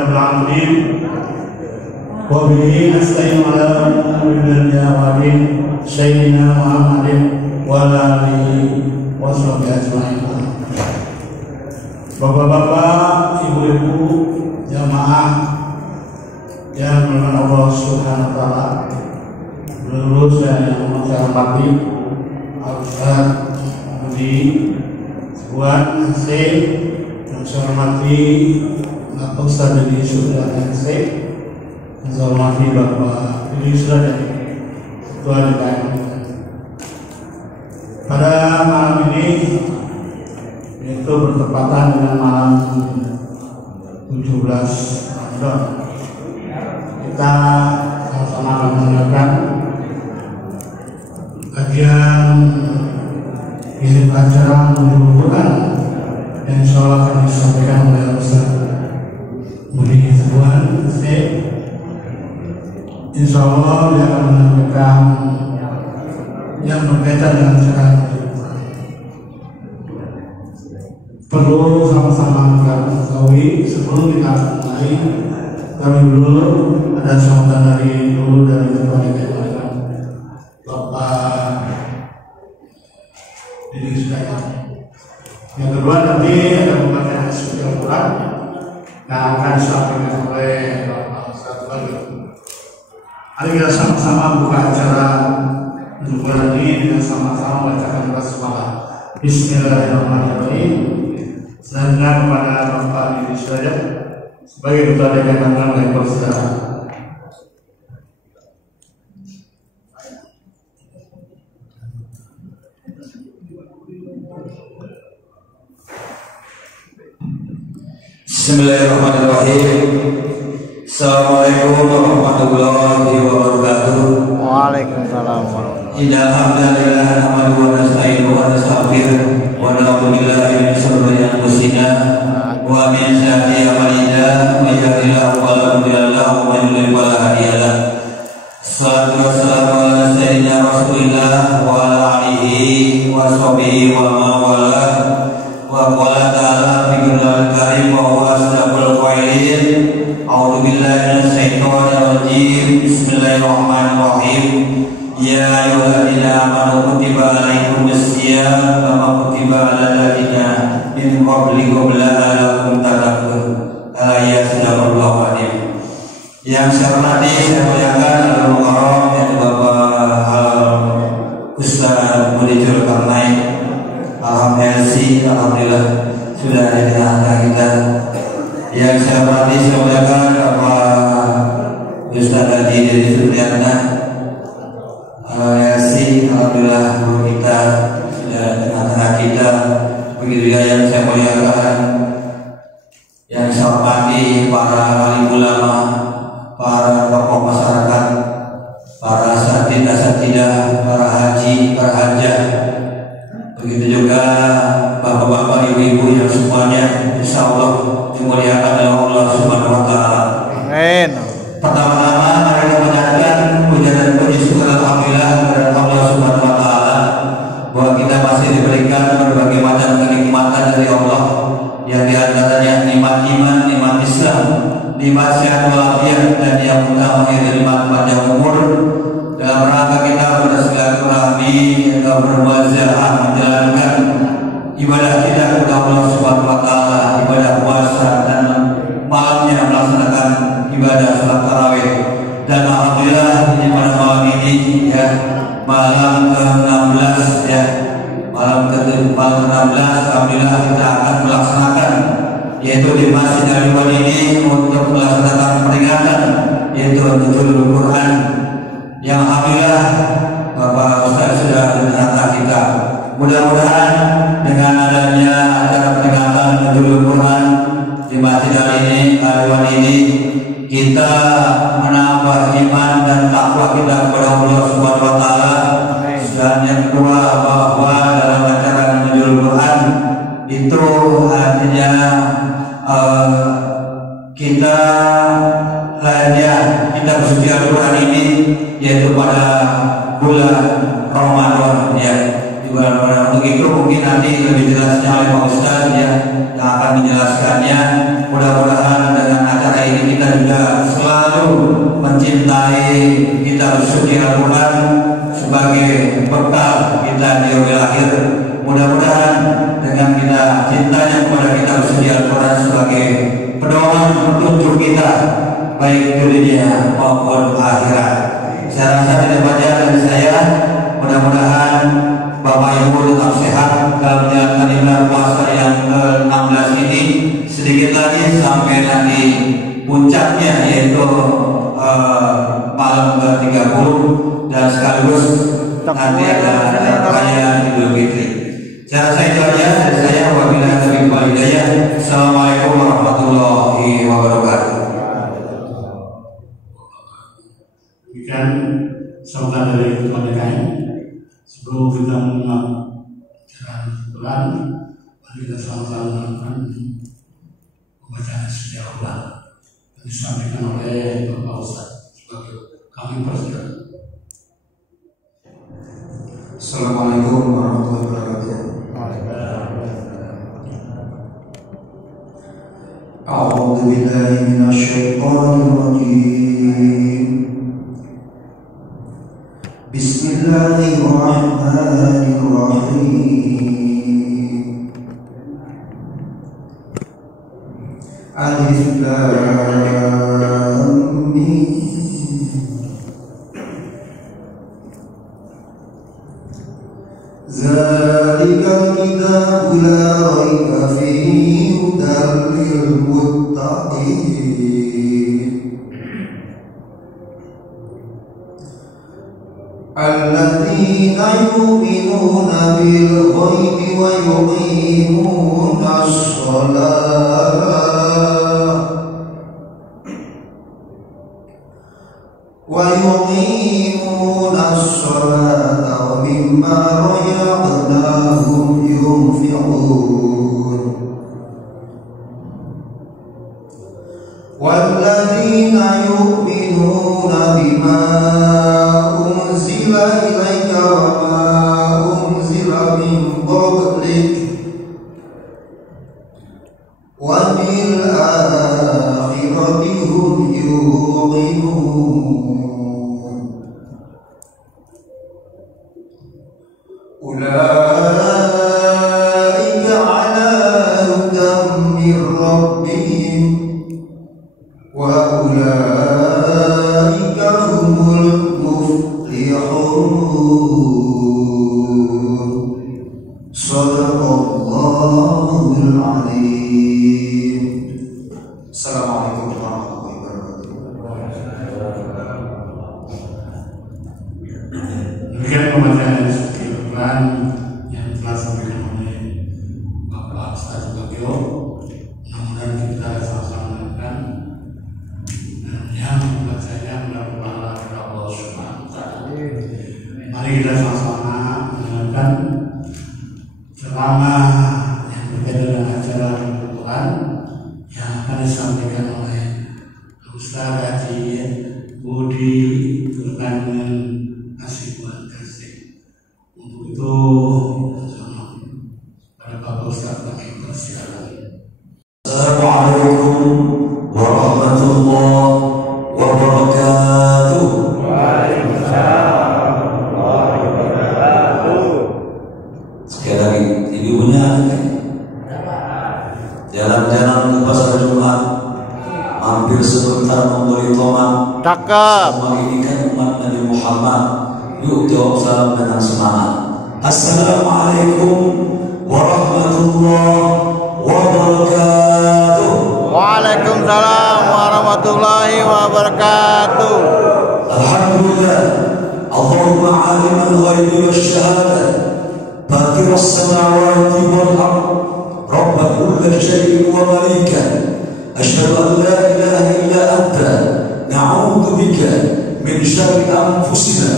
rabbil alamin. Wa bihi nasta'inu ala umuri dunya wa din sayyidina Muhammadin wa alihi wa sahbihi ajma'in. Bapak-bapak, ibu-ibu, jamaah yang dimuliakan Allah Subhanahu wa taala, lulus dan yang saya hormati Al-Ustaz Budi Buat Nasib, yang saya hormati Bapak Ustaz Dedi Sudah Nasib, yang saya hormati Bapak Dedi Sudah dan Ketua DKM. Pada malam ini, yaitu bertepatan dengan malam 17 Ramadan, kita sama-sama akan mendengarkan kajian kirim acara menuju Quran yang insya Allah akan disampaikan oleh Ustaz Budi Buat Nasib. Insya Allah dia akan menyampaikan yang berkaitan dengan cara perlu sama-sama kita ketahui sebelum kita mulai. Kami dulu ada sambutan dari Ketua DKM Bapak Dedi Sudaya. Yang kedua nanti ada pembacaan suci Al-Quran yang akan disampaikan oleh Bapak Ustaz Budi. Mari kita sama-sama buka acara untuk Quran ini dengan sama-sama membacakan basmalah. Bismillahirrahmanirrahim. Selanjutnya kepada Bapak Dedi Sudaya sebagai Ketua DKM yang bersaudara. Bismillahirrahmanirrahim. Assalamualaikum warahmatullahi wabarakatuh. Waalaikumsalam warahmatullahi wabarakatuh. Innal hamdalillah nahmaduhu wa nasta'inuhu wa nastaghfiruh wa na'udzu billahi min shururi anfusina wa min sayyiati a'malina. May yahdihillahu fala mudilla lahu wa may yudlil fala hadiya lahu. Shalatu wassalamu ala sayyidina Rasulillah wa ala alihi wa sahbihi wa man wala. Wa qala ta'ala fi kitabil karim wa huwa asdaqul qailin. A'udzu billahi minasy syaithanir rajim. Bismillahirrahmanirrahim. Ya ayyuhalladzina amanu kutiba alaikumus syiyam kama kutiba alal ladzina min qablikum la'allakum tattaqun. Ayat 92. Yang saya hormati, saya muliakan Al Mukarram dan Bapak Ustaz Budi Zulkarnain. Alhamdulillah sudah ada di tengah kita. Yang saya hormati, saya muliakan Bapak Ustaz Dedi Suryana. Alhamdulillah kita sudah di tengah kita. Begitu juga yang saya muliakan, yang saya hormati para alim ulama, para tokoh masyarakat, para asatidah, para haji, para hajah. Begitu juga bapak-bapak, ibu-ibu yang semuanya insya Allah dimuliakan oleh Allah Subhanahu wa taala. Amin. Pertama-tama mari kita panjatkan puja dan puji syukur alhamdulillah kepada Allah Subhanahu wa taala bahwa kita masih diberikan berbagai macam kenikmatan dari Allah, yang diantaranya nikmat iman, nikmat Islam, nikmat sehat walafiat, dan yang utama yaitu nikmat panjang umur. Dalam rangka kita bersilaturahmi, bermuazaah, menjalankan ibadah kita kepada Allah Subhanahu wa taala, ibadah puasa, dan malamnya melaksanakan ibadah salat tarawih. Dan alhamdulillah di pada malam ini ya, malam ke-16 ya, malam ke-16 alhamdulillah kita akan melaksanakan, yaitu di Masjid Al-Iwan ini untuk melaksanakan peringatan yaitu Nuzulul Quran, yang alhamdulillah Bapak Ustaz sudah ada di tengah kita. Mudah-mudahan dengan adanya acara peringatan Nuzulul Quran di Masjid Al-Iwan ini, kita menambah iman dan takwa kita kepada Allah Subhanahu wa taala. Dan yang kedua, bahwa dalam acara Nuzulul Quran itu artinya kita bersuci Al-Quran ini yaitu pada bulan Ramadan ya, di bulan Ramadan. Untuk itu mungkin nanti lebih jelasnya oleh Pak Ustaz ya, yang akan menjelaskannya. Mudah-mudahan dengan acara ini mencintai kitab suci Al-Quran sebagai bekal kita di yaumil akhir. Mudah-mudahan dengan kita cintanya kepada kitab suci Al-Quran sebagai pedoman petunjuk kita baik dunia maupun akhirat. Saya rasa tidak banyak dari saya. Mudah-mudahan Bapak Ibu tetap sehat dalam menjalankan ibadah puasa yang ke-16 ini. Sedikit lagi sampai nanti puncaknya yaitu malam ke-30 dan sekaligus nanti ada perayaan Idul Fitri. Saya rasa itu aja dari saya. Wabillahi taufiq wal hidayah. Assalamualaikum warahmatullahi wabarakatuh. Demikian sambutan dari Ketua DKM. Sebelum kita mengulang jalan, mari kita sama-sama melakukan pembacaan sejarah ulang yang disampaikan oleh Bapak Ustadz sebagai kami persilakan. Assalamualaikum warahmatullahi wabarakatuh. A'udzu billahi minasyaitonir rajim. Bismillahirrahmanirrahim. Alif Lam Mim. Zalikal kitabu la raiba fihi hudan lil muttaqin alladzina yu'minuna bil ghaibi wa yuqimuna as-salata wa mimma razaqnahum yunfiqun walladzina yu'minuna bima unzila ilaika wa ma unzila min qablik wa bil akhirati hum yuqinun ulaika ala hudan min rabbihim wa ulaika humul muflihun. Shadaqallahul azim. Assalamualaikum warahmatullahi wabarakatuh. Demikian pembacaan Al-Quran yang telah disampaikan oleh Bapak Ustadz Bagio. Mudah-mudahan kita sama-sama melakukan dan yang membacanya mendapat pahala dari Allah Subhanahu wa Ta'ala. Mari kita sama-sama mendengarkan ceramah yang berbeda dengan acara Al-Quran yang akan disampaikan oleh Ustadz Haji Budi Turnamen Asibuan Gresik. Untuk itu pada Bapak Ustadz kami persilakan. Assalamualaikum warahmatullahi wabarakatuh. Waalaikumsalam warahmatullahi wabarakatuh. Sekali lagi ibunya jalan-jalan ke pasar Jumat, mampir sebentar memberi tomat. Cakep. Semua ini kan umat Nabi Muhammad. Yuk jawab salam dengan semangat. Assalamualaikum warahmatullahi wabarakatuh. Waalaikumsalam warahmatullahi wabarakatuh. Alhamdulillah. Allahumma alimul ghaibi wasyahada, fatirus samawati wal ard, rabb kulli syai'in wa malika. Asyhadu an la ilaha illa anta, na'udzu bika min syarri anfusina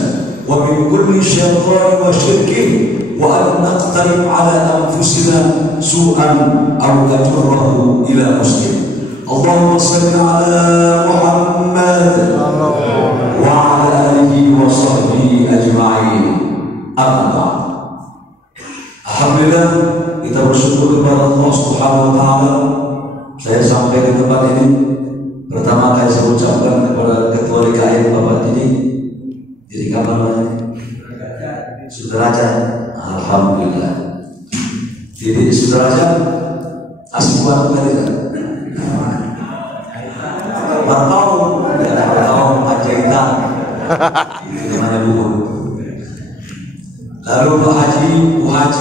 wa min kulli syaitan wa syirkin, wa an naqtarib ala anfusina su'an aw najurrahu ila muslim. Allahumma salli ala Muhammad wa ala alihi wa sahbihi ajma'in. Amma alhamdulillah, kita bersyukur kepada Allah Subhanahu wa Ta'ala. Saya sampai di tempat ini pertama kali saya ucapkan kepada Ketua DKM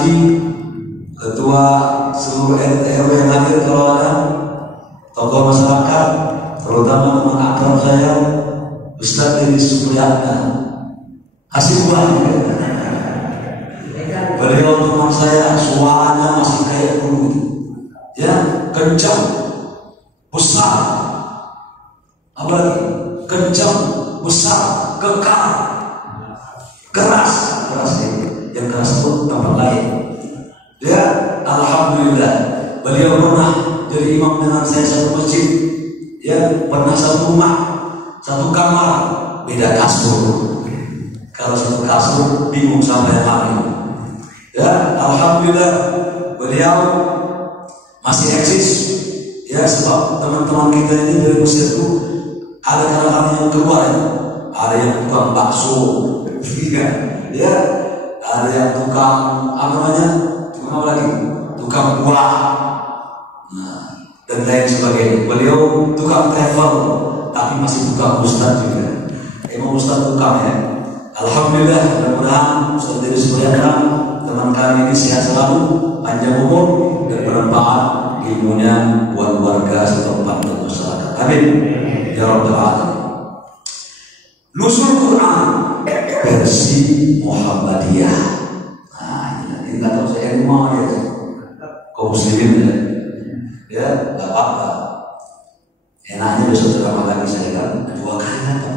Haji, ketua seluruh RT RW yang hadir kalau ada, tokoh masyarakat, terutama teman akrab saya, Ustaz Deddy Supriyatna, Hasibuan. Beliau teman saya, suaranya masih kayak dulu, ya, kencang, besar, apalagi kencang, besar, kekal, keras yang keras itu tempat lain. Ya, alhamdulillah, beliau pernah jadi imam dengan saya satu masjid, ya, pernah satu rumah, satu kamar, beda kasur. Kalau satu kasur bingung sampai hari. Ya, alhamdulillah, beliau masih eksis. Ya, sebab teman-teman kita ini dari Mesir itu ada kalangan yang keluar, ya. Ada yang tukang bakso, ya, ada yang tukang apa namanya, tukang apa lagi, tukang buah, nah, dan lain sebagainya. Beliau tukang travel, tapi masih tukang ustaz juga. Emang ustaz tukang, ya. Alhamdulillah, mudah-mudahan Ustaz Deddy Supriyatna, teman kami ini sehat selalu, panjang umur dan bermanfaat ilmunya buat warga setempat dan masyarakat. Amin. Ya Rabbal Alamin. Nuzul Quran versi Muhammadiyah. Nah, ini nggak tahu saya yang mau ya, kaum muslimin ya, ya, nggak apa-apa. Enaknya besok ceramah lagi saya kan, 2 kali dapat.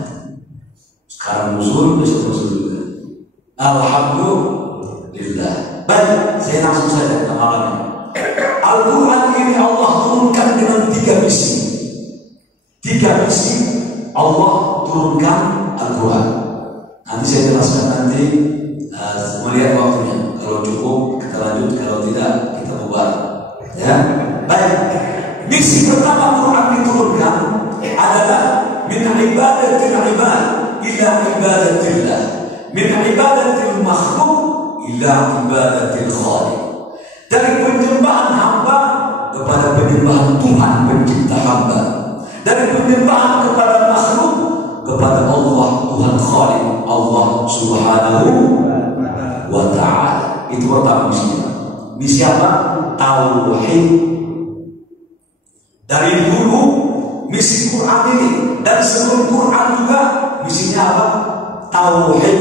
Sekarang nuzul, besok nuzul juga. Alhamdulillah. Baik, saya langsung saja ke malam ini. Al-Quran ini Allah turunkan dengan 3 misi. 3 misi Allah turunkan Al-Quran. Nanti saya jelaskan nanti melihat waktunya. Kalau cukup kita lanjut, kalau tidak kita bubar. Ya, baik. Misi pertama Quran diturunkan adalah min ibadatil ibad ila ibadatillah, min ibadatil makhluk ila ibadatil khaliq. Dari penyembahan hamba kepada penyembahan Tuhan pencipta hamba, dari penyembahan kepada makhluk kepada Allah Tuhan Khaliq, Allah Subhanahu wa Ta'ala. Itu pertama misinya. Misi apa? Tauhid. Dari dulu misi Quran ini dan sebelum Quran juga misinya apa? Tauhid.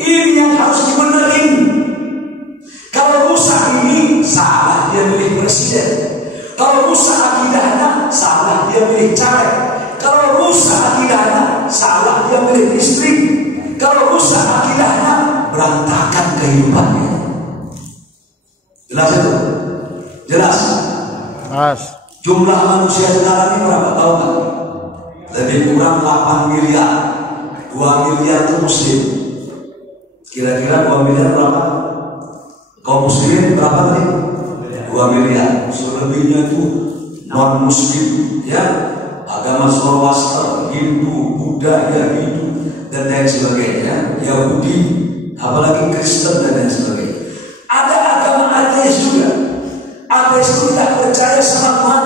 Ini yang harus dibenerin. Kalau rusak ini salah dia milih presiden. Kalau rusak akidahnya salah dia milih caleg. Kalau rusak akidahnya salah dia milih istri. Kalau rusak akidahnya berantakan kehidupannya. Jelas itu? Jelas? Mas. Jumlah manusia sekarang ini berapa tahu kan? Lebih kurang 8 miliar. 2 miliar itu muslim. Kira-kira 2 miliar berapa? Kaum muslimin berapa tadi? 2 miliar. Selebihnya itu non muslim, ya, agama Zoroaster, Hindu, Buddha, ya, Hindu dan lain sebagainya, Yahudi, apalagi Kristen dan lain sebagainya. Ada agama ateis juga. Ateis itu tidak percaya sama Tuhan.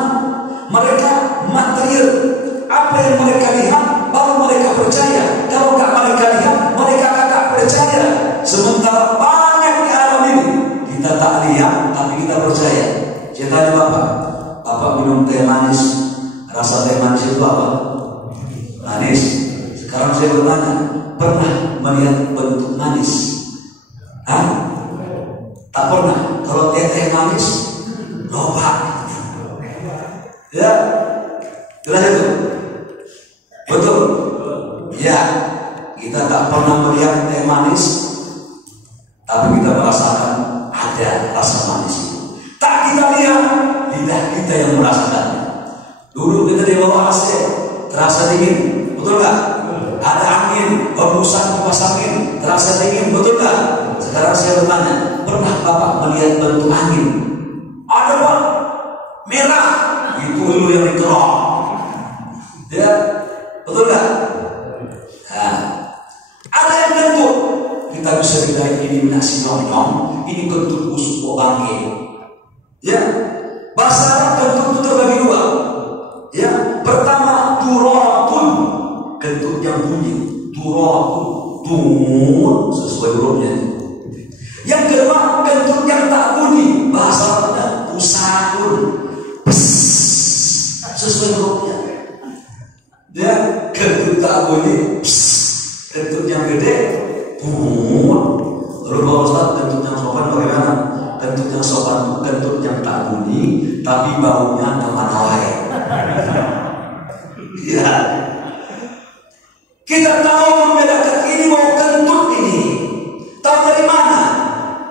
Mereka material. Apa yang mereka lihat baru mereka percaya. Kalau nggak mereka lihat, mereka nggak percaya. Sementara banyak di alam ini kita tak lihat, tapi kita percaya. Saya tanya Bapak minum teh manis, rasa teh manis itu apa? Manis. Sekarang saya bertanya, pernah melihat bentuk manis? Hah? Tak pernah. Kalau teh manis, loba. Ya, jelas itu. Betul. Ya, kita tak pernah melihat teh manis, tapi kita merasakan ada rasa manis itu. Tak kita lihat, lidah kita yang merasakannya. Dulu kita di bawah AC, terasa dingin, betul nggak? Ada angin, hembusan kipas angin, terasa dingin, betul nggak? Sekarang saya bertanya, pernah Bapak melihat bentuk angin? Ada Pak, merah, itu dulu yang dikerok. Ya, betul nggak? Nah, ada yang bentuk, kita bisa bilang ini nasi nyong-nyong, ini kentut busuk bangke. Ya, bahasa Arab kentut itu terbagi 2. Ya, pertama turatun, kentut yang bunyi, turatun, sesuai hurufnya. Yang kedua kentut yang tak Ya, kentut tak bunyi, kentut yang gede, lalu Pak Ustaz, kentut yang sopan bagaimana? Kentut yang sopan itu kentut yang tak bunyi, tapi baunya kemana wae. Ya, kita tahu membedakan ini bau kentut ini. Tahu dari mana?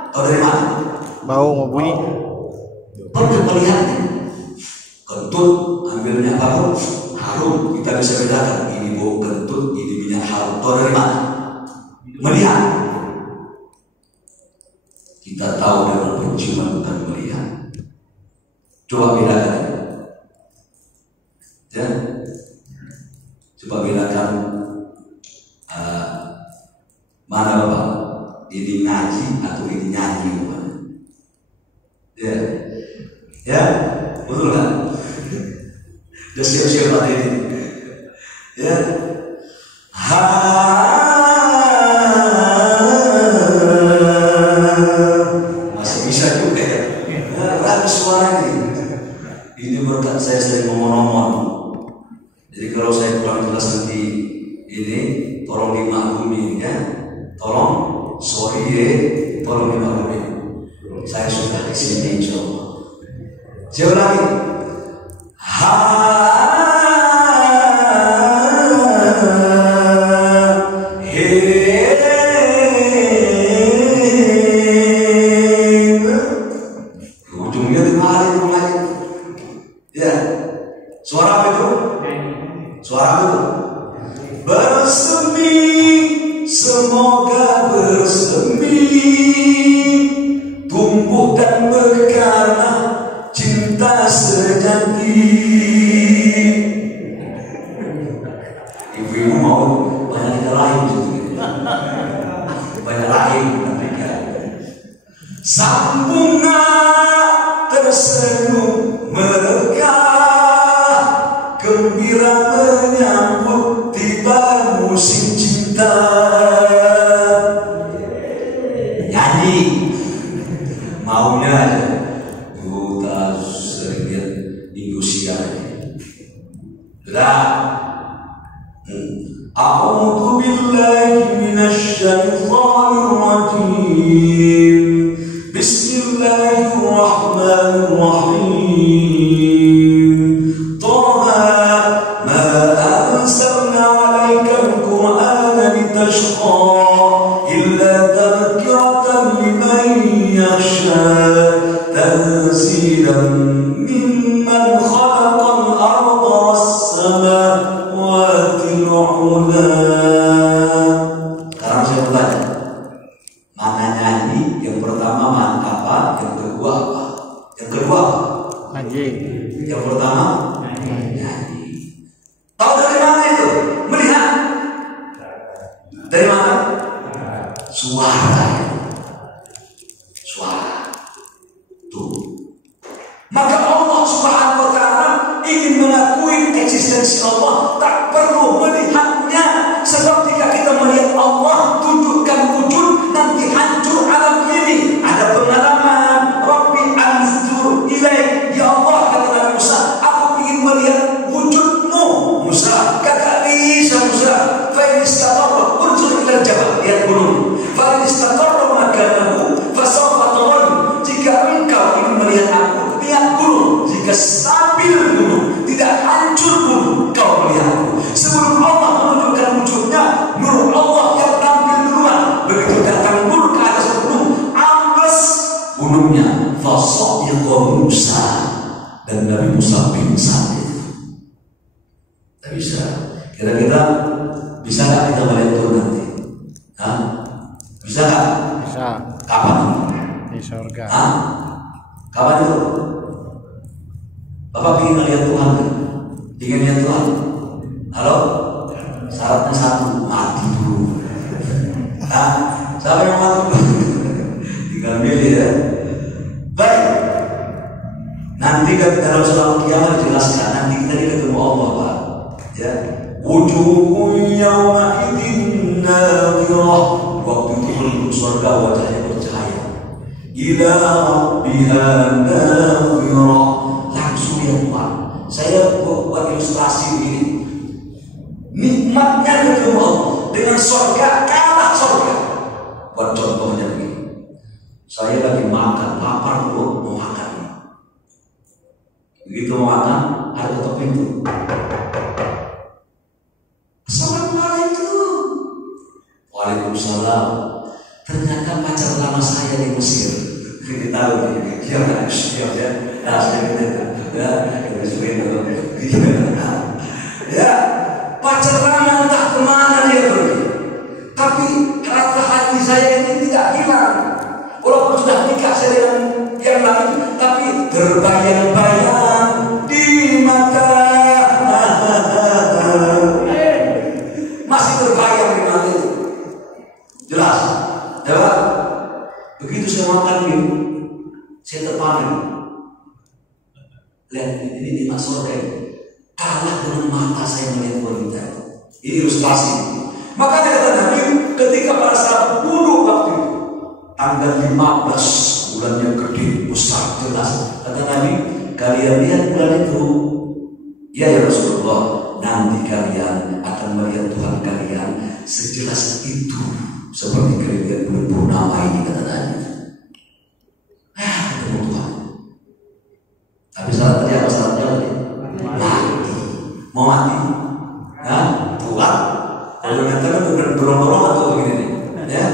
Tahu dari mana? Bau mau bunyi. Pernah melihatnya? Kentut ambil minyak harum, kita bisa bedakan ini bau kentut, ini minyak harum. Tahu dari mana? Melihat. Kita tahu dengan penciuman bukan melihat. Coba bedakan. Ya, coba bedakan mana Bapak? Ini ngaji atau ini nyanyi Bapak? Ya, ya, betul kan? Udah siap-siap Pak ini. Ya, masih bisa juga ya. Ragu suara ini. Ini berkat saya sering ngomong-ngomong. Jadi kalau saya kurang jelas nanti ini, tolong dimaklumi ya. Tolong, sorry ya, tolong dimaklumi. Saya sudah di sini insyaallah. Siapa lagi? Ujungnya dimana? Ya, suara apa itu? Suara apa itu? Bersemi, semoga bersemi, tumbuh dan berkarya cinta sejati. Ibu-ibu mau banyak rahim juga, banyak rahim nanti kan. Sang bunga tersenyum megah, gembira menyambut tiba musim cinta. Nyanyi maunya aja. Kita sering lihat Indonesia sudah. A'udzu billahi minasy syaithanir rajim. Bismillahirrahmanirrahim. Taha ma anzalna 'alaikal qur'ana litashqa illa tadhkiratan liman yakhsha tanzilan mimman khalaqal arda was-samawati al-'ula. Sekarang saya bertanya, mana nyanyi? Yang pertama mana apa? Yang kedua apa? Yang kedua apa? Nyanyi. Yang pertama nyanyi. Tahu dari mana itu? Melihat. Dari mana? Suara. Suara. Tuh. Maka Allah Subhanahu wa taala ingin mengakui eksistensi Allah, tak perlu melihatnya. Sebab jika kita melihat Allah tunjukkan wujud, nanti hancur alam ini. Ada pengalaman, Rabbi anzur ilaik, ya Allah kata Nabi Musa, aku ingin melihat wujudmu. Musa kata bisa Musa, fa in istaqarra urjur ila jabal, lihat gunung. Fa in istaqarra makanahu fa sawfa tarawni. Jika engkau ingin melihat aku, lihat gunung. Jika stabil gunung, tidak hancur gunung, kau melihat aku. Sebelum Allah menunjukkan wujudnya, nur Allah yang tampil duluan. Begitu datang nur ke atas gunung, ambles gunungnya. Fasaqqa Musa, dan Nabi Musa pingsan. Tidak bisa. Kira-kira bisa nggak kita melihat turun nanti? Hah? Bisa nggak? Bisa. Kapan? Di surga. Hah? Kapan itu? Bapak ingin melihat Tuhan? Ingin lihat Tuhan? Halo? Syaratnya satu, mati dulu. Nah, siapa yang mati dulu? Tinggal milih ya. Baik. Nanti kan dalam surah Al-Qiyamah dijelaskan, nanti kita ketemu Allah Pak. Ya. Wujuhun yawma idzin nadhirah. Waktu itu penduduk surga wajahnya bercahaya. Ila rabbiha nadhirah. Langsung ya Tuhan. Saya buat ilustrasi ini. surga kalah surga. Buat contohnya begini, saya lagi makan, lapar bro, mau makan. Begitu mau makan, ada ketok pintu. Assalamualaikum. Waalaikumsalam. Ternyata pacar lama saya di Mesir. Kita tahu nih, dia nggak siap ya. Nah, saya gitu ya, kita sering ya, pacar lama entah kemana dia pergi. Tapi rasa hati saya ini tidak hilang. Walaupun sudah nikah saya dengan yang lain, tapi terbayang-bayang di mata. Masih terbayang di mata itu. Jelas? Ya, begitu saya makan ini, saya terpanggil. Lihat ini nikmat surga ini. Kalah dengan mata saya melihat wanita. Ini ilustrasi. Makanya kata Nabi, ketika pada saat bunuh waktu itu, tanggal 15 bulan yang gede, besar, jelas. Kata Nabi, kalian lihat bulan itu, ya Rasulullah, nanti kalian akan melihat Tuhan kalian sejelas itu, seperti kalian lihat bulan purnama ini, kata Nabi. Ketemu Tuhan. Tapi syaratnya apa syaratnya tadi? Mati. Mau mati? Nah, Tuhan. Kalau nyatakan berong-berong atau begini nih, ya.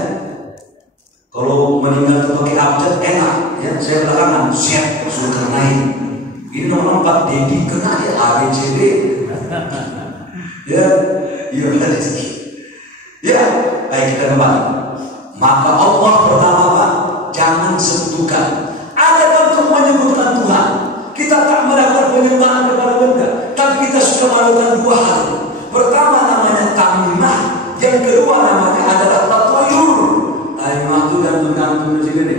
Kalau meninggal itu pakai abjad enak, ya. Saya belakangan siap surga naik. Ini nomor 4 Dedi kena ya ABCD. Ya, iya rezeki. Ya, baik kita kembali. Maka Allah pertama Pak, jangan sentuhkan. Ada bentuk menyebutkan Tuhan. Kita tak melakukan penyembahan kepada benda, tapi kita sudah melakukan dua hal. Pertama namanya tamimah, yang kedua namanya adalah tatayur. Tamimah itu gantung-gantung di sini.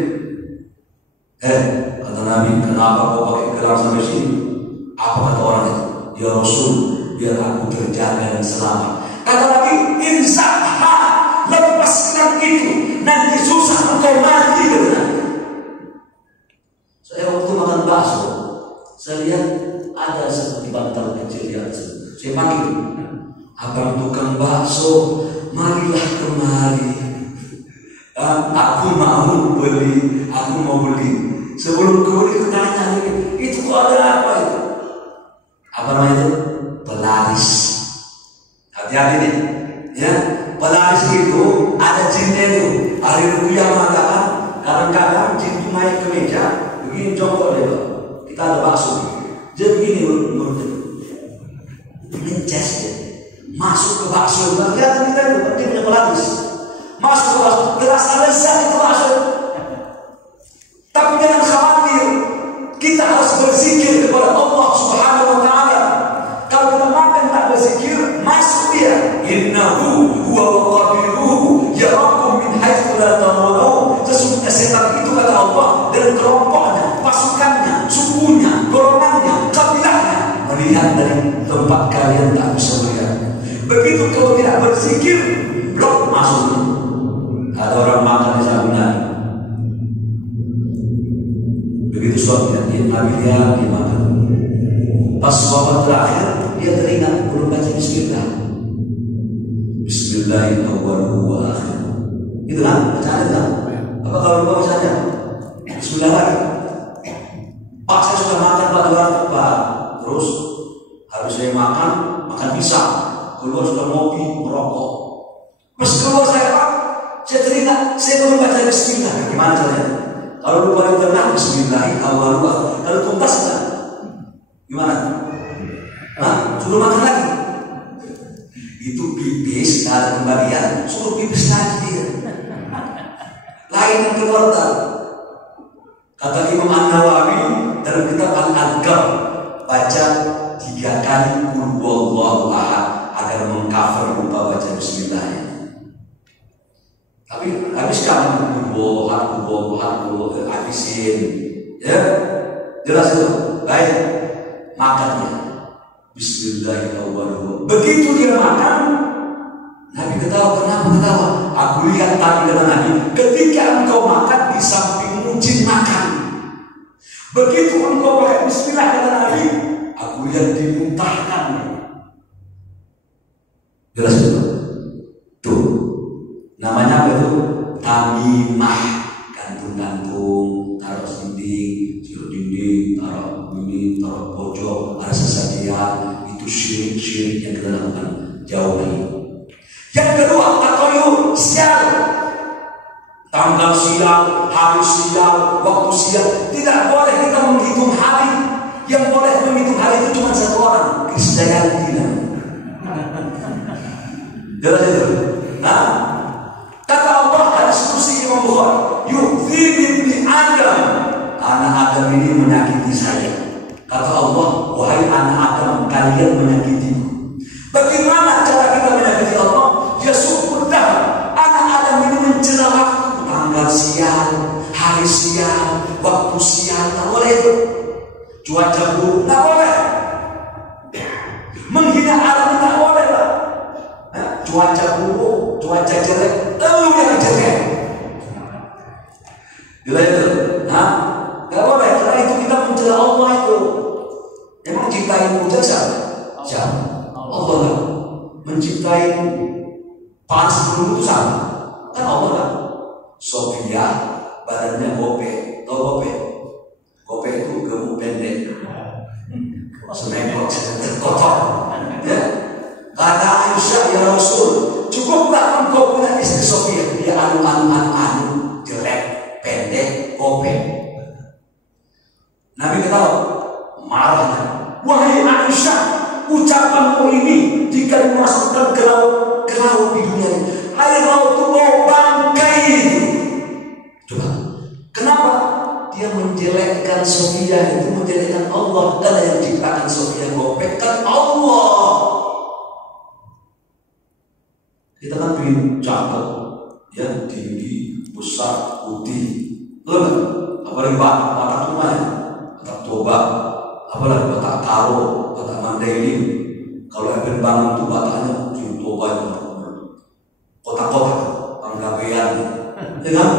Kata Nabi, kenapa kau pakai gelang sampai sini? Apa kata orang itu? Ya Rasul, biar aku terjaga dan selamat. Kata Nabi, insyaAllah, lepaskan itu, nanti susah engkau mati. Saya waktu makan bakso, saya lihat ada seperti bantal kecil di atas. Saya panggil, abang tukang bakso, marilah kemari. Aku mau beli, aku mau beli. Sebelum kebeli tanya lagi, itu kok ada apa itu? Apa namanya itu? Pelaris. Hati-hati nih, ya. Pelaris itu ada jinnya itu. Ahli ruqyah mengatakan kadang-kadang jin itu naik ke meja, begini jongkok dia. Kita ada bakso, dia begini menurut ngecas dia, masuk ke bakso. Kelihatan kita itu, dia punya pelaris. Masuk ke bakso, terasa lezat itu bakso. Tapi jangan khawatir, kita harus berzikir kepada Allah Subhanahu wa Ta'ala. Kalau kita makan tak berzikir, masuk dia. Innahu huwa qabiluhu yarakum min haitsu la tarawun. Sesungguhnya setan itu kata Allah dan kelompoknya, pasukannya, sukunya, golongannya, kabilahnya melihat dari tempat kalian tak bisa melihat. Begitu kalau tidak berzikir, blok masuk. Ada orang makan di sana. Begitu suaminya dia Nabi dia makan. Pas wafat terakhir dia teringat belum baca Bismillah. Bismillahirrahmanirrahim. Itu kan bacaan itu. Apa kalau lupa bacanya? Bismillah lagi. Pak saya sudah makan Pak Pak. Terus habis saya makan pisang. Keluar sudah ngopi merokok. Pas keluar saya Pak, saya teringat saya belum baca Bismillah. Gimana caranya? Kalau lupa di tengah Bismillahirrahmanirrahim. Kalau tuntas enggak? Gimana? Suruh makan lagi. Itu pipis, ada kembalian, suruh pipis lagi dia. Lain keluar tak? Kata Imam An-Nawawi dalam kitab Al-Adhkar, baca 3 kali Qul huwallahu ahad agar mengcover lupa baca Bismillah. Tapi habiskan habisin, ya jelas itu. Baik, makannya Bismillahirrahmanirrahim. Begitu dia makan, Nabi ketawa. Kenapa ketawa? Aku lihat tadi kata Nabi, ketika engkau makan di sampingmu jin makan. Begitu engkau pakai Bismillah kata Nabi, aku lihat dimuntahkan. Jelas itu. Tuh. Halimah, gantung-gantung, taruh dinding, taruh ini, taruh pojok, ada sesajian, itu syirik yang kita lakukan, jauhi. Yang kedua, tatoyur, sial. Tanggal sial, hari sial, waktu sial. Tidak boleh kita menghitung hari. Yang boleh menghitung hari itu cuma satu orang, Krisdayanti. Jelas itu? Nah, kata Allah hadis kursi Imam Bukhari, yu'dhini ibni Adam, anak Adam ini menyakiti saya. Kata Allah, wahai anak Adam, kalian menyakitiku. Bagaimana cara kita menyakiti Allah? Ya sudah, anak Adam ini mencela waktu, tanggal sial, hari sial, waktu sial, tak boleh itu. Cuaca buruk, tak boleh. Menghina alam tak boleh, Pak. Cuaca buruk, cuaca jelek, lalu yang jelek. Gila itu, gak boleh. Karena itu kita mencela Allah itu. Emang ciptain hujan siapa? Allah kan. Menciptain panas sebelum itu sama. Kan Allah kan. Sofia badannya gope, tau gope? Gope itu gemuk pendek, semekot, kotor. Ya. Kata Aisyah, ya Rasul, cukuplah engkau punya istri Sofia. Dia anu, jelek, pendek, gope. Nabi ketawa, marahnya. Wahai Aisyah, ucapanmu ini jika dimasukkan ke laut di dunia ini, air laut itu mau bangkai. Coba, kenapa? Dia menjelekkan Sofia itu, menjelekkan Allah. Dan yang ciptakan Sofia gopek kan Allah. Kita kan ingin cakep, ya, tinggi, besar, putih. Betul? Apalagi batak rumah ya, batak toba, apalagi batak karo, batak mandailing. Kalau yang bangun itu bataknya cium toba itu, kotak-kotak, panggabean, ya kan?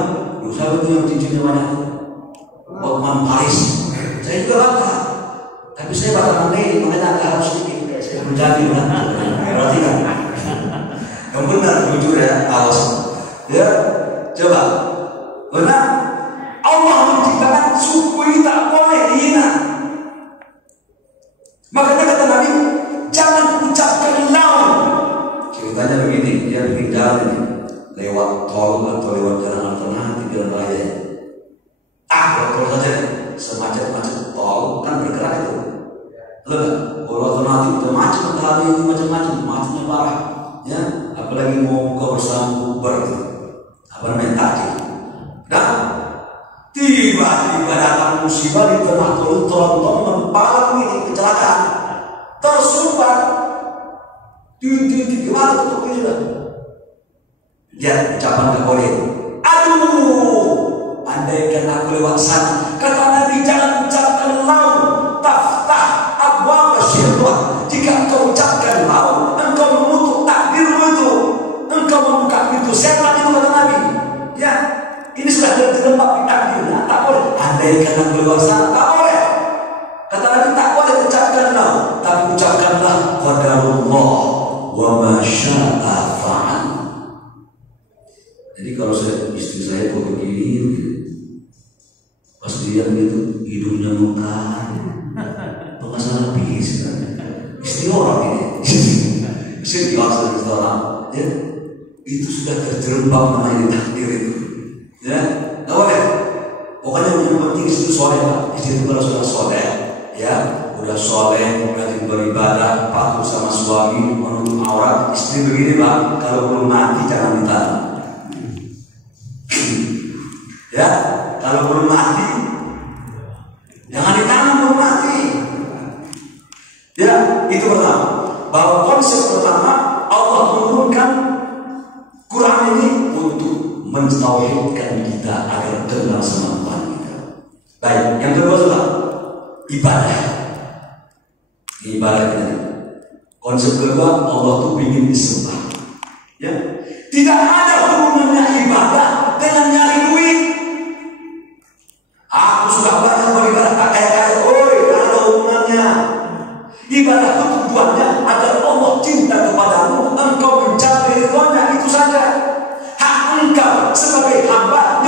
Dulu saya itu yang cincinnya banyak. Otman Paris, saya juga batak, tapi saya batak mandailing, makanya agak harus sedikit. Saya menjadi berarti kan. Yang benar, jujur ya, awas. Ya, coba. Benar. Allah menciptakan suku ini tak boleh dihina. Makanya kata Nabi, jangan ucapkan lau. Ceritanya begini, dia bikin jalan ini, lewat tol atau lewat jalan alternatif jalan raya. Tol saja, semacam tol kan bergerak itu. Kalau alternatif itu macam-macam parah. Ya, apalagi mau buka bersama Uber, apa namanya taksi. Nah, tiba-tiba datang musibah di tengah tol mempalang ini kecelakaan, tersumbat. Gimana tutup ini sudah? Lihat ucapan gak boleh. Aduh, andaikan aku lewat sana, kata Nabi jangan ucapkan lau, taftah abwab syaitan. Jika engkau ucapkan lau, engkau menutup takdirmu itu, engkau membuka pintu setan itu kata Nabi. Ya, ini sudah terjebak di takdirnya, tak boleh. Andaikan aku lewat sana, tak boleh. Kata Nabi tak boleh ucapkan lau, tapi ucapkanlah qadarullah wa ma syaa fa'al. Jadi kalau istri saya kok begini, pas dia gitu hidungnya mekar, pengasal habis kan. Istri orang ini, istri orang, ya, itu sudah terjerembab mengenai takdir itu, ya, nggak boleh. Pokoknya yang penting istri itu soleh, Pak. Istri itu kalau sudah soleh, ya, udah soleh, rajin beribadah, patuh sama suami, menutup aurat. Istri begini, Pak, kalau belum mati jangan ditahan. Ya, kalau belum mati jangan ditanam belum mati. Ya, itu pertama. Bahwa konsep pertama Allah menurunkan Quran ini untuk mentauhidkan kita agar kenal sama Tuhan kita. Baik, yang kedua adalah ibadah. Ibadah kita. Konsep kedua, Allah tuh ingin disembah. Ya, tidak ada hubungannya ibadah dengan nyari duit. Aku sudah banyak beribadah tak kaya-kaya. Tak ada hubungannya. Ibadah itu tujuannya agar Allah cinta kepadamu, engkau mencapai ridhonya, itu saja. Hak engkau sebagai hamba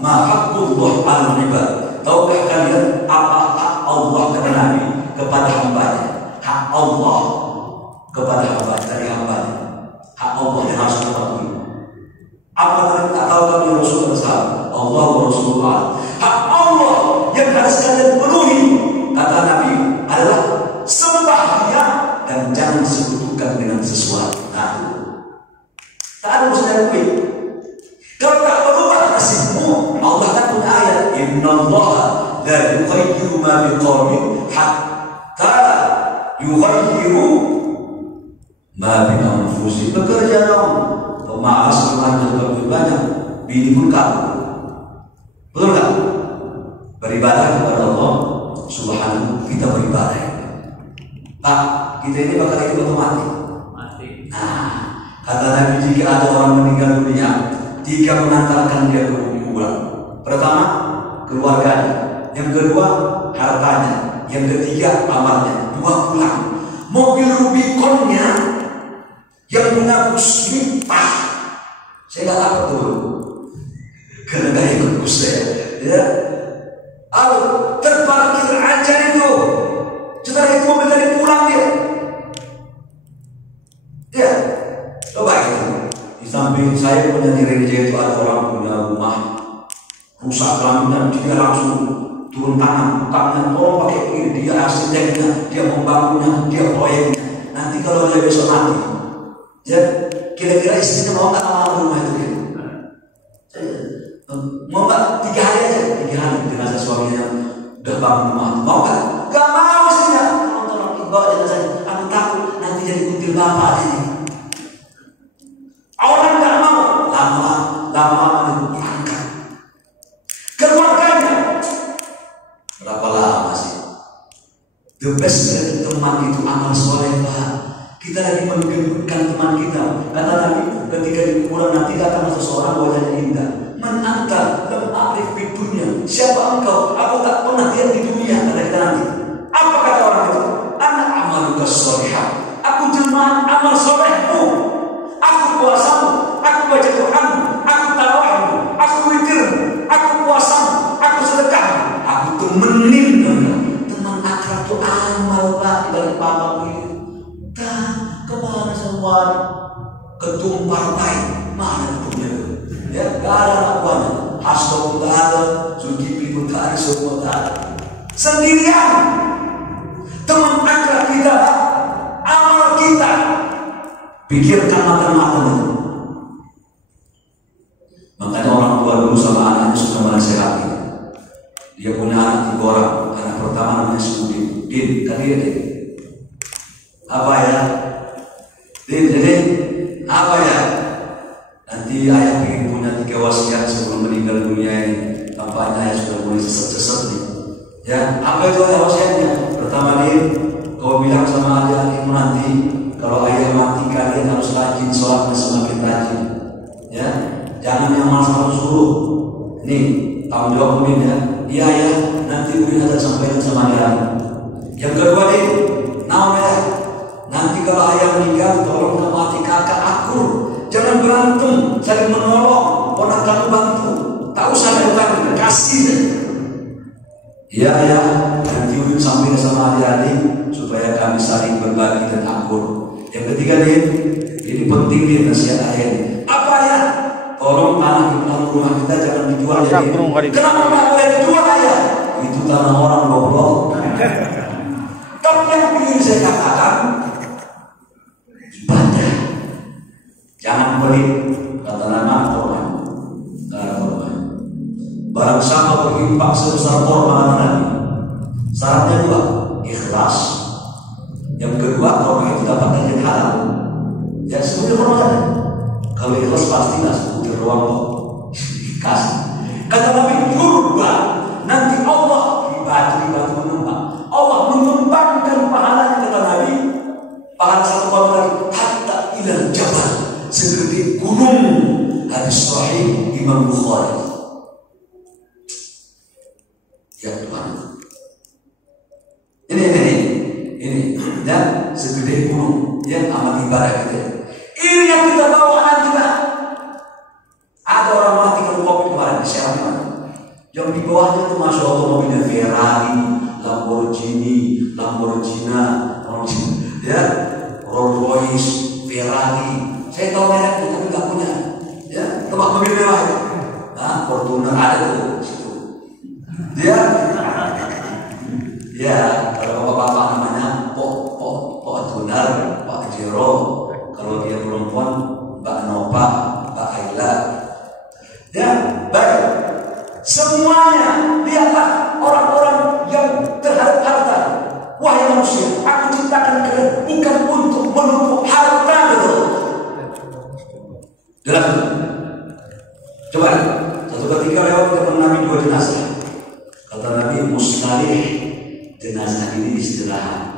ma haqqullah 'alal 'ibad. Tahukah kalian apa hak Allah kepada Nabi kepada hambanya? Hak Allah kepada hamba dari hambanya. Hak Allah yang harus kita patuhi. Apa kalian tak tahu kami Rasulullah SAW? Allah wa Rasulullah. Hak Allah yang harus kalian penuhi, kata Nabi, adalah sembah Dia dan jangan sekutukan dengan sesuatu. Nah, tak ada urusan yang kalau tak berubah nasibmu, Allah kan punya ayat, innallaha la yughayyiru ma biqaumin hatta yughayyiru ma bi anfusihim. Bekerja dong, pemalas kemarin lebih banyak, bini pun kabur. Betul tak? Beribadah kepada Allah Subhanahu, kita beribadah. Pak, kita ini bakal hidup atau mati? Mati. Nah, kata Nabi, jika ada orang meninggal dunia, 3 mengantarkan dia ke kuburan. Pertama, keluarganya. Yang kedua, hartanya. Yang ketiga, amalnya. 2 pulang. Mobil Rubiconnya yang punya Kusmipah, saya nggak tahu betul, karena nggak ikut Gus saya. Ya, terparkir aja itu. Setelah itu mobil tadi pulang dia. Ya, coba itu. Di samping saya punya di gereja itu ada orang punya rumah rusak pelaminan, dia langsung turun tangan, tangan tolong pakai ini, dia arsiteknya, dia membangunnya, dia proyeknya. Nanti kalau dia besok mati, ya kira-kira istrinya mau nggak sama rumah itu ya? Mau nggak 3 hari aja, 3 hari jenazah suaminya udah bangun rumah, mau nggak? Gak mau istrinya, tolong bawa jenazahnya, aku takut nanti jadi kutil bapak ini. Orang nggak mau, lama-lama diangkat. Keluarganya berapa lama sih? The best dari teman itu amal soleh, Pak. Kita lagi menggemburkan teman kita. Kata Nabi, ketika di kuburan nanti datang seseorang wajahnya indah. Man anta lam a'rif fid dunya. Siapa engkau? Aku tak pernah lihat di dunia, kata kita nanti. Apa kata orang itu? Ana amaluka sholihah. Aku jelmaan amal solehmu. Aku puasamu, aku baca Quranmu, aku tarawihmu, aku witirmu, aku puasamu, aku sedekahmu, aku temenin teman akrab itu amal Pak dari papa itu. Dah kemana semua ketum partai mana punya? Ya gak ada lakuannya. Hasto pun tak ada, Zulkifli pun tak ada, semua tak ada. Sendirian teman akrab kita, amal kita. Pikirkan matang-matang itu. Makanya orang tua dulu sama anaknya suka menasehati. Dia punya anak 3 orang. Anak pertama namanya Sudin. Din, kan dia Din? Apa ya? Din, apa ya? Nanti ayah ingin punya 3 wasiat sebelum meninggal dunia ini. Tampaknya ayah sudah mulai sesat-sesat nih. Ya, apa itu ayah wasiatnya? Pertama Din, kau bilang sama adik-adikmu nanti, kalau ayah mati kalian harus rajin sholatnya semakin rajin. Ya, jangan yang malas-malas suruh. Nih, tanggung jawab Udin ya. Iya ya, nanti Udin akan sampaikan sama dia. Yang kedua nih, namanya nanti kalau ayah meninggal, tolong sama adik kakak akur. Jangan berantem, saling menolong, ponakan bantu. Tak usah ada utang, kasih. Iya ya, nanti Udin sampaikan sama adik-adik supaya kami saling berbagi dan akur. Yang ketiga nih, ini penting nih nasihat ayah nih. Apa ya? Tolong tanah di belakang rumah kita jangan dijual ya. Kenapa nggak boleh dijual ayah? Itu tanah orang goblok. Tapi yang ingin saya katakan, ibadah. Jangan pelit, kata nama korban. Barang siapa berinfak sebesar korban Nabi, syaratnya 2, ikhlas. Yang kedua, korban itu dapatkan yang halal. Ya semuanya korban. Kalau ikhlas pasti nggak sebutir doang kok. Kasih. Kata Nabi, kurban. Nanti Allah ribat mengembang. Allah mengembangkan pahalanya, kata Nabi. Pahala satu korban lagi, hatta ilal jabal, segede gunung. Hadis sahih Imam Bukhari. Ya Tuhan. Ini dan segede gunung yang amat ibadah kita. Ini yang kita bawa nanti. Ada orang mati kalau COVID kemarin di Serang. Yang di bawahnya tuh masya Allah mobilnya Ferrari, Lamborghini, ya, Rolls Royce, Ferrari. Saya tahu mereknya tapi nggak punya. Ya, tempat mobil mewah itu. Nah, Fortuner ada tuh situ. Dia, ya, kalau bapak-bapak namanya Fortuner, Pak Jero. Kalau dia perempuan, Mbak Nova, Mbak Ayla. Ya, baik. Semuanya lihatlah orang-orang yang terhadap harta. Wahai manusia, aku ciptakan kalian bukan untuk menumpuk harta, betul. Jelas? Coba satu ketika lewat di depan Nabi dua jenazah. Kata Nabi, mustalih, jenazah ini istirahat.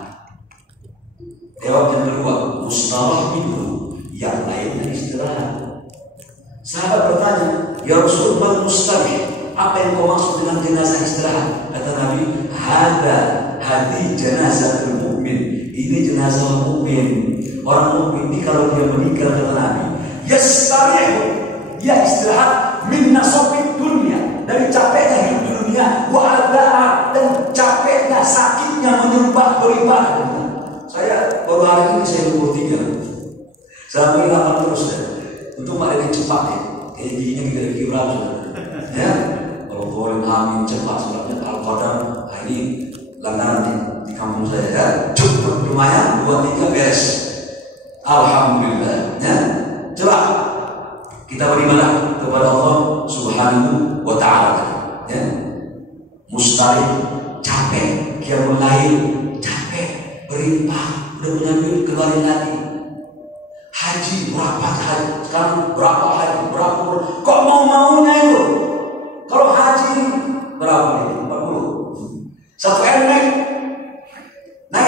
Lewat yang kedua, mustalah itu yang lainnya istirahat. Sahabat bertanya, ya Rasulullah, mustalih, apa yang kau maksud dengan jenazah istirahat? Kata Nabi, hadi jenazah mukmin. Ini jenazah mukmin. Orang mukmin ini kalau dia meninggal, kata Nabi, yastarih, dia istirahat min nasabid dunia, dari capeknya hidup di dunia, wa adha, dan capeknya sakitnya menyembah beribadah. Saya baru hari ini saya umur 3. Saya pengen lapar terus ya. Untuk makin cepat ya. Kayak giginya gigi berapa sudah. Ya. Kalau boleh amin cepat sebabnya Al-Qadar ini langganan di kampung saya ya. Cukup lumayan 2-3 beres. Alhamdulillah ya. Coba kita beribadah kepada Allah Subhanahu wa ta'ala ya. Mustahil capek, qiyamul lail capek, berlimpah, udah punya duit kembali lagi. Haji berapa haji? Sekarang berapa haji? Berapa? Kok maunya itu? Kalau haji berapa nih? 40. Satu naik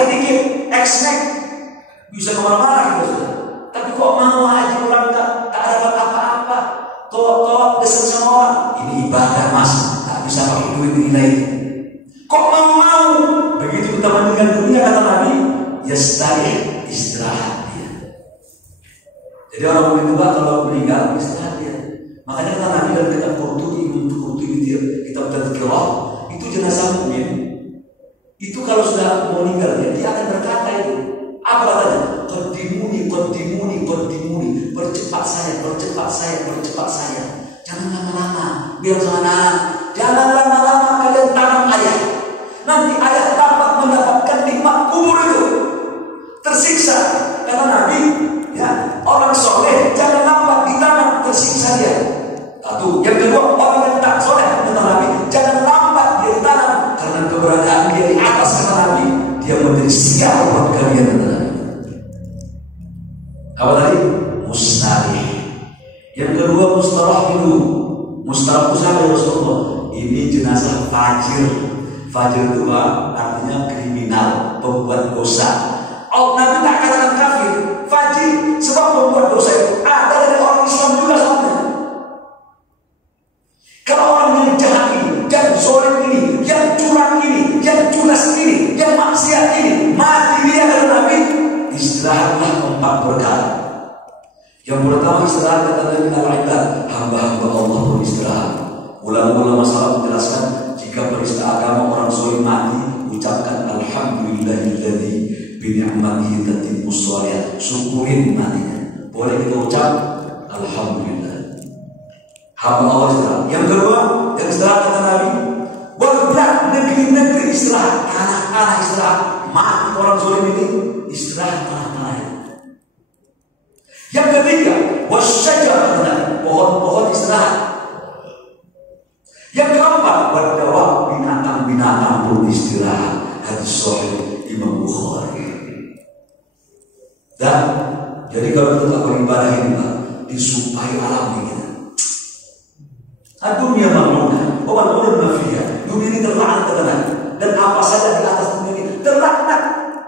dikit, naik bisa kemana-mana gitu. Tapi kok mau haji orang tak dapat apa-apa, tolak desen sama orang. Ini ibadah mas, tak bisa pakai duit nilai. Kok mau? Begitu kita meninggal dunia kata Nabi, yastarih, istirahat dia. Jadi orang mukmin juga kalau meninggal istirahat dia. Makanya kata Nabi dalam kitab Qurtubi dia kitab Tadzkirah, itu jenazah mukmin. Itu kalau sudah meninggal dia akan berkata itu. Apa katanya? Qaddimuni, percepat saya. Jangan lama-lama. Biar sama jangan lama-lama kalian tanam ayah. Nanti ayah dapat mendapatkan nikmat kubur itu. Tersiksa. Kata Nabi, ya, orang soleh jangan lambat ditanam, tersiksa dia. Satu. Yang kedua, orang yang tak soleh, kata Nabi, jangan lambat dia ditanam, karena keberadaan dia di atas, kata Nabi, dia menjadi sial buat kalian, kata Nabi. Apa tadi? Mustarih. Yang kedua, mustarah dulu. Mustarah itu siapa ya Rasulullah? Ini jenazah fajir. Fajir itu artinya kriminal, pembuat dosa. Nabi tak katakan kafir, fajir, sebab pembuat dosa itu ada dari orang Islam juga sebenarnya. Kalau orang yang jahat ini, yang zolim ini, yang curang ini, yang culas ini, yang maksiat ini, mati dia kata Nabi, istirahatlah 4 perkara. Yang pertama istirahat kata Nabi al-ibad, hamba-hamba Allah beristirahat. Ulama-ulama salaf menjelaskan jika peristiwa agama orang zolim mati, ucapkan alhamdulillahilladzi bi ni'matihi tatimmu shalihat. Syukurin matinya. Boleh kita ucap alhamdulillah. Hamba Allah istirahat. Yang kedua, yang istirahat kata Nabi, bergerak negeri-negeri istirahat, tanah-tanah istirahat. Mati orang zolim ini istirahat tanah-tanah. Yang ketiga, wasyajar, pohon-pohon istirahat. Yang keempat, wadawab, binatang-binatang pun istirahat. Hadis sahih Imam Bukhari. Dan jadi kalau kita beribadah ini Pak, disupai alam ini. Dunia makmurah, waman mafiya. Dunia ini terlaknat kata, dan apa saja di atas dunia ini terlaknat.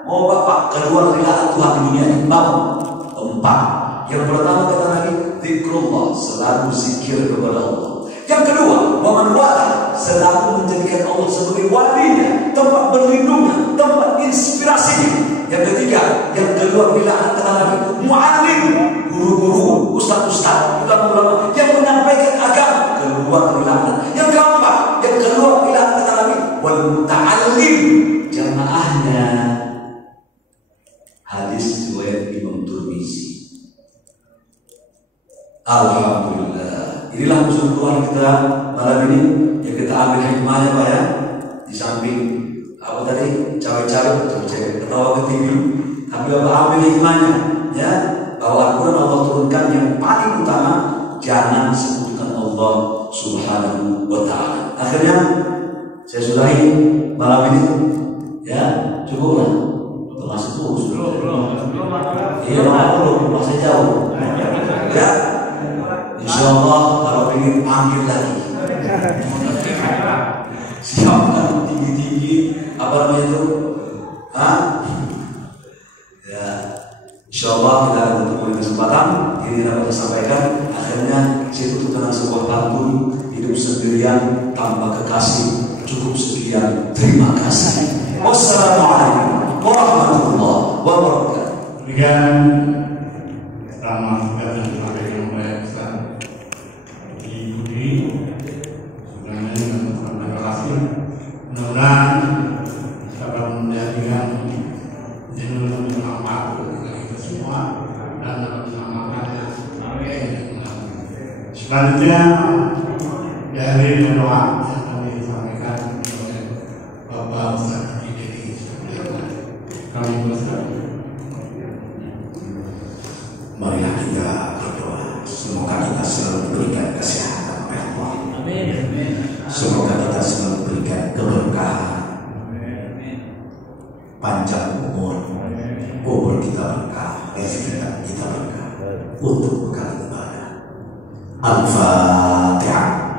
Mau bapak keluar dari laknat Tuhan di dunia ini mau 4. Yang pertama kata Nabi, zikrullah, selalu zikir kepada Allah. Yang kedua, waman wala, selalu menjadikan Allah sebagai walinya, tempat berlindungnya, tempat inspirasinya. Yang ketiga, yang kedua bila kata Nabi, mu'alim, guru-guru, ustaz-ustaz, ulama-ulama yang menyampaikan agama, keluar dari laknat. Yang keempat, yang ini ya kita ambil hikmahnya Pak ya. Di samping apa tadi cawe-cawe ketawa ke TV, tapi Bapak ambil hikmahnya ya, bahwa Al-Quran Allah turunkan yang paling utama jangan sebutkan Allah Subhanahu wa Ta'ala. Akhirnya saya sudahi malam ini ya, cukup lah. Masuk belum. Iya belum, masih jauh. Ya, insya Allah kalau ingin panggil lagi. Siapkan tinggi-tinggi apa namanya itu? Ya, insya Allah kita akan bertemu di kesempatan. Ini dapat saya sampaikan. Akhirnya saya tutup dengan sebuah pantun, hidup sendirian tanpa kekasih, cukup sekian. Terima kasih. Wassalamualaikum warahmatullahi wabarakatuh. Demikian ceramah yang disampaikan oleh Ustaz Budi sebenarnya dengan terima kasih. Mudah-mudahan dapat menjadikan jenuh bermanfaat bagi kita semua dan dapat mengamalkannya. Selanjutnya dari doa yang kami sampaikan oleh Bapak Ustaz kami berserah. Marilah kita berdoa. Semoga kita selalu diberikan kesehatan oleh Allah. Semoga kita selalu diberikan keberkahan, panjang umur, kita berkah, rezeki kita berkah untuk bekal ibadah. Al-Fatihah.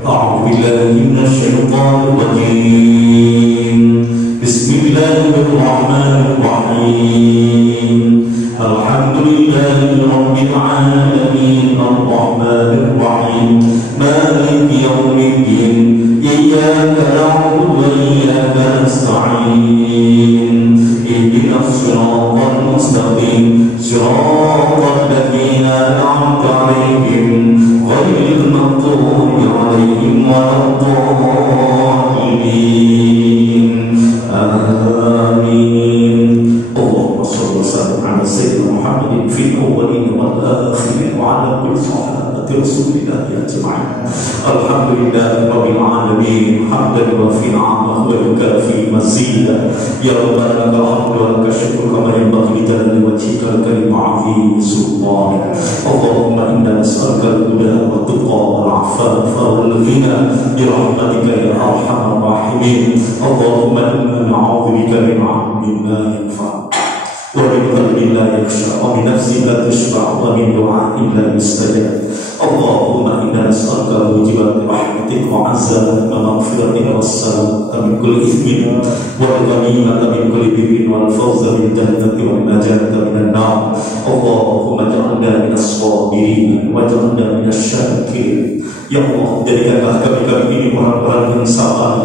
A'udzu billahi minasyaitonir rajim. Bismillahirrahmanirrahim. Alhamdulillahi rabbil alamin. Ar-Rahmanir Rahim. Maliki yaumiddin. Iyyaka na'budu wa iyyaka nasta'in. Ihdinas siratal mustaqim. Siratal ladzina an'amta 'alaihim ghairil maghdubi 'alaihim waladdallin. Amin. Allahumma shalli wa sallim ala sayyidina Muhammadin fil awwalin wal akhirin wa ala kulli sahabati rasulillah ajma'in. Alhamdulillahi rabbil alamin. Hamdan wa fi 'amah wa yukafi mazida. Ya rabbana lakal hamdu wa lakal syukru kama yanbaghi li jalali wajhika al-karim 'azim subhanak. Allahumma inna nas'aluka al-huda wa tuqa wal 'afafa wal ghina bi rahmatika ya arhamar rahimin. Allahumma inna na'udzu bika min 'ilmin la yanfa' wa min qalbin la yakhsha wa min nafsin la tashba' wa min du'a'in la yustajab. Allahumma inna nas'aluka mujibat rahmatika wa 'azza wa maghfiratika was-salamata min kulli ithmin wal ghanimata min kulli birrin wal fawza bil jannati wan najata minan nar. Allahumma ij'alna minas sabirin waj'alna minasy syakirin. Ya Allah, jadikanlah kami ini orang-orang yang sabar,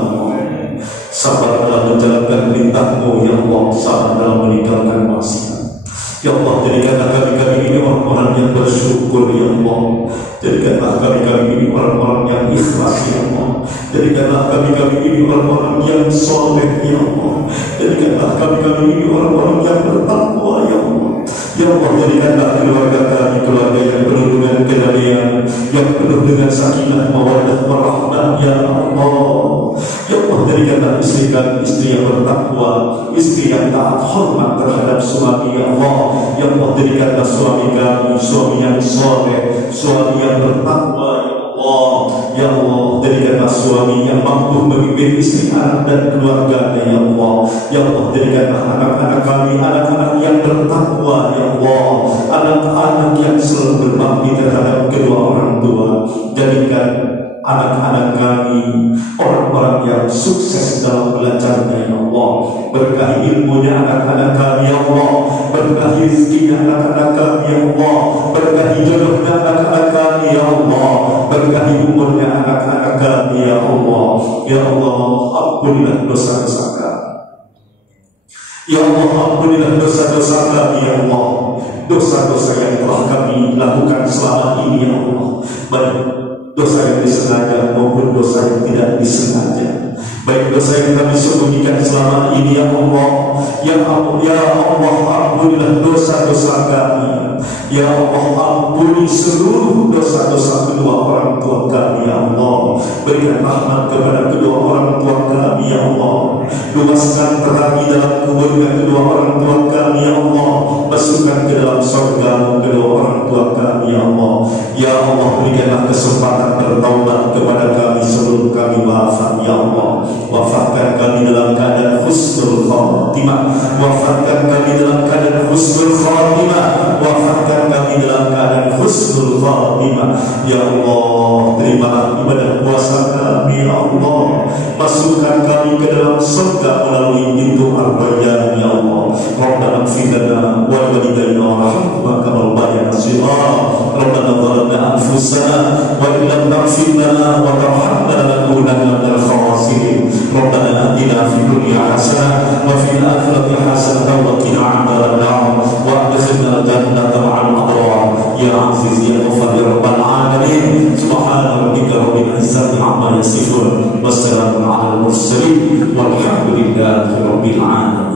sabar dalam menjalankan perintah-Mu ya Allah, sabar dalam meninggalkan maksiat. Ya Allah, jadikanlah kami ini orang-orang yang bersyukur ya Allah. Jadikanlah kami ini orang-orang yang ikhlas ya Allah. Jadikanlah kami ini orang-orang yang soleh ya Allah. Jadikanlah kami ini orang-orang yang bertakwa ya Allah. Ya Allah, jadikanlah keluarga kami keluarga yang penuh dengan kedamaian, yang penuh dengan sakinah mawaddah warahmah ya Allah. Ya Allah, jadikanlah istri kami istri yang bertakwa, istri yang taat hormat terhadap suami ya Allah. Ya Allah, jadikanlah suami kami suami yang soleh, suami yang bertakwa ya Allah. Ya Allah, jadikanlah suami yang mampu memimpin istri, anak dan keluarga ya Allah. Ya Allah, jadikanlah anak-anak kami anak-anak yang bertakwa ya Allah, anak-anak yang selalu berbakti terhadap kedua orang tua. Jadikan anak-anak kami orang-orang yang sukses dalam belajarnya ya Allah. Berkahi ilmunya anak-anak kami ya Allah. Berkahi rezekinya anak-anak kami ya Allah. Berkahi jodohnya anak-anak kami ya Allah. Berkahi umurnya anak-anak kami ya Allah. Ya Allah, ampunilah dosa-dosa kami. Ya Allah, ampunilah dosa-dosa kami ya Allah. Dosa-dosa yang telah kami lakukan selama ini ya Allah, baik dosa yang disengaja maupun dosa yang tidak disengaja, baik dosa yang kami sembunyikan selama ini ya Allah. Ya Allah, ya Allah, ampunilah dosa-dosa kami. Ya Allah, ampuni seluruh dosa-dosa kedua orang tua kami ya Allah. Berikan rahmat kepada kedua orang tua kami ya Allah. Luaskan terang dalam kuburnya kedua orang tua kami ya Allah. Masukkan ke dalam surga kedua orang tua kami ya Allah. Ya Allah, berikanlah kesempatan bertaubat kepada kami sebelum kami wafat ya Allah. Wafatkan kami dalam keadaan husnul khatimah. Wafatkan kami dalam keadaan husnul khatimah. Wafatkan kami dalam keadaan husnul khatimah. Ya Allah, terima ibadah puasa kami ya Allah. Masukkan kami ke dalam surga melalui pintu Ar-Rayyan ya Allah. Rabbana ighfir lana wa walidayna warhamhuma kama rabbayana shighara. Rabbana zalamna anfusana wa in lam taghfir lana wa tarhamna lanakunanna minal khasirin. Rabbana atina fid dunya hasanah wa fil akhirati hasanah wa qina adzabannar wa adkhilna jannata ma'al abrar. Ya aziz ya ghafar ya rabbal alamin. Subhana rabbika rabbil izzati amma yasifun. Wassalamun alal mursalin walhamdulillahi rabbil alamin.